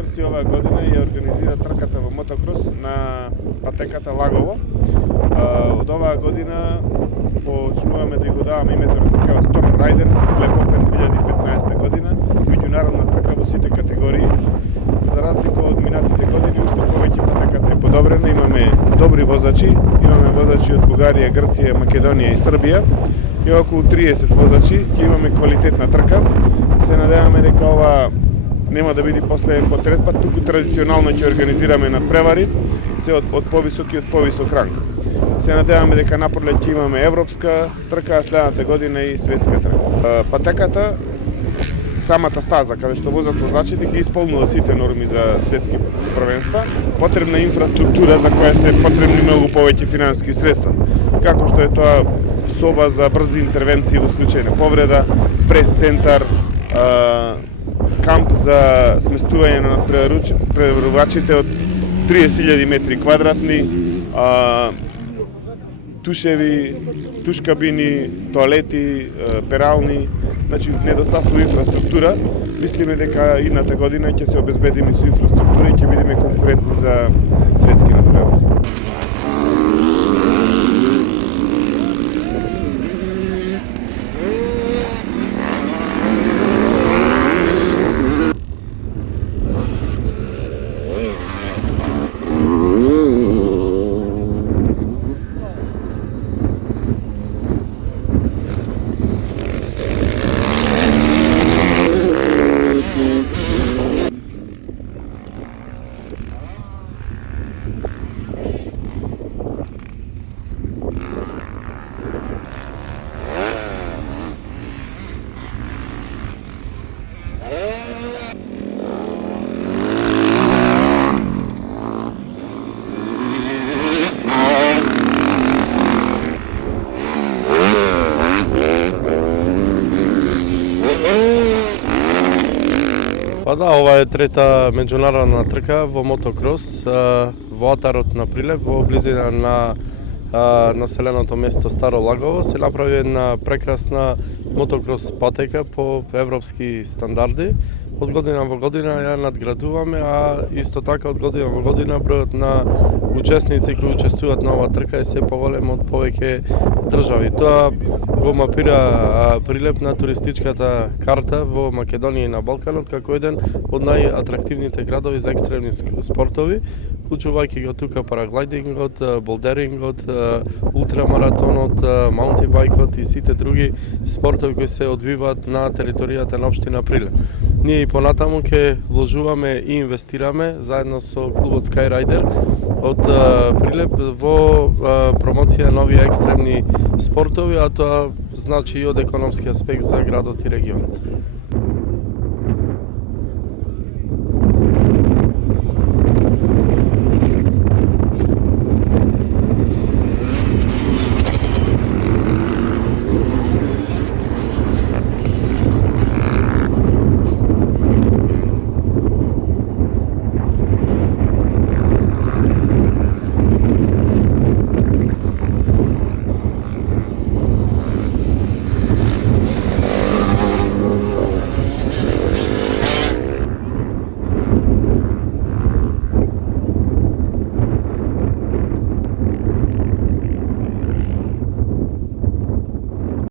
Riders и оваа година ја организира трката во мотокрос на патеката Лагово. Од оваа година почнуваме да го даваме името на тркава Storm Riders Black Open 2015 година, меѓународна трка во сите категории. За разлика од минатите години, уште повеќе патеката е подобрена, имаме добри возачи, имаме возачи од Бугарија, Грција, Македонија и Србија. И околу 30 возачи, ќе имаме квалитетна трка. Се надеваме дека ова нема да биде последен по трет пат, туку традиционално ќе организираме надпревари, се од повисок и од повисок ранг. Се надеваме дека на пролет ќе имаме европска трка, а следната година и светска трка. Патеката, самата стаза, каде што возат возачите, ги исполнува сите норми за светски првенства. Потребна инфраструктура за која се потребни многу повеќе финансиски средства, како што е тоа соба за брзи интервенции во случај на повреда, прес-центар, камп за сместување на надпреварувачите од 30.000 метри квадратни, тушеви, тушкабини, тоалети, перални, значи недостасува инфраструктура. Мислиме дека идната година ќе се обезбедиме со инфраструктура и ќе бидеме конкурентни за светски надпревари. Па да, ова е трета меѓународна трка во мотокрос во атарот на Прилеп, во близина на населеното место Старо Лагово. Се направи една прекрасна мотокрос патека по европски стандарди. Од година во година ја надградуваме, а исто така од година во година бројот на учесници кои учествуваат на оваа трка е се поголем од повеќе држави. Тоа го мапира Прилеп на туристичката карта во Македонија и на Балканот како еден од најатрактивните градови за екстремни спортови, вклучувајќи го тука параглайдингот, болдерингот, ултрамаратонот, маунтинбајкот и сите други спортови кои се одвиваат на територијата на општина Прилеп. Ние и понатаму ќе вложуваме и инвестираме заедно со клубот Skyrider од Прилеп во промоција на овие екстремни спортови, а тоа значи и од економски аспект за градот и регионот.